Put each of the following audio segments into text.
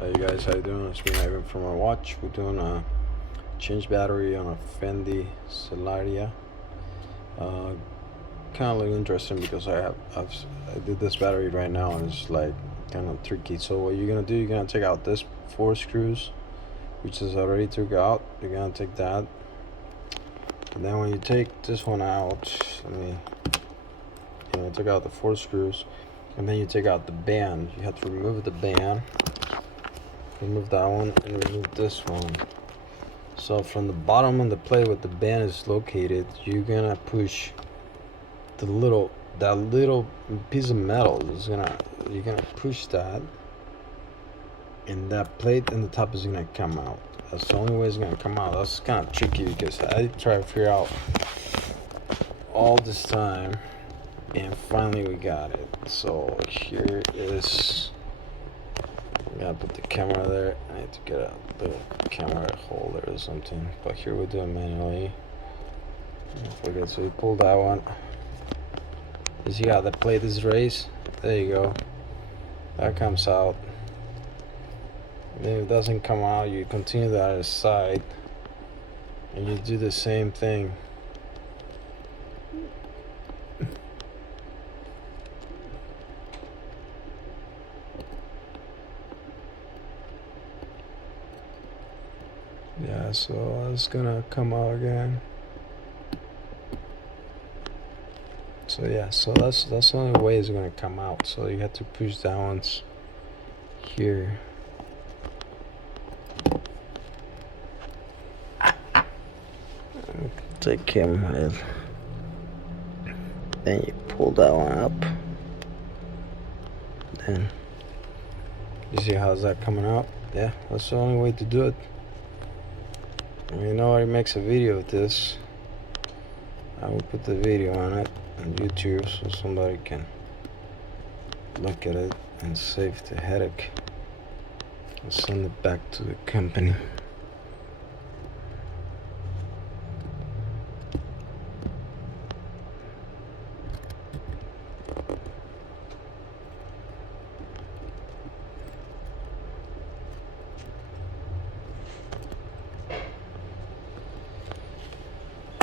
Hey guys, how you doing? It's me, Ivan from our watch. We're doing a change battery on a FENDI WATCH. Kind of look interesting because I did this battery right now and it's like kind of tricky. So what you're gonna do? You're gonna take out this 4 screws, which is already took out. You're gonna take that, and then when you take this one out, take out the 4 screws, and then you take out the band. You have to remove the band. Remove that one and remove this one. So from the bottom of the plate where the band is located, you're gonna push that little piece of metal. You're gonna push that, and that plate in the top is gonna come out. That's the only way it's gonna come out. That's kind of tricky because I try to figure out all this time, and finally we got it. So here is. I'm gonna put the camera there. I need to get a little camera holder or something, but here we do it manually. Okay, so we pull that one. You see how the plate is raised? There you go. That comes out. And then if it doesn't come out, you continue the other side and you do the same thing. Yeah, so it's gonna come out again. So yeah, so that's the only way it's gonna come out. So you have to push that once here. Take him with. Then you pull that one up. Then you see how's that coming out? Yeah, that's the only way to do it. You know, he makes a video of this. I will put the video on it on YouTube so somebody can look at it and save the headache. I'll send it back to the company.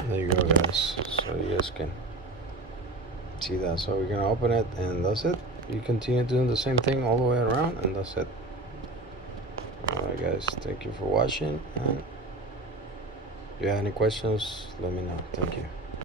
There you go, guys. So you guys can see that. So we're gonna open it, and that's it. You continue doing the same thing all the way around, and that's it. Alright guys, thank you for watching, and if you have any questions, let me know. Thank you.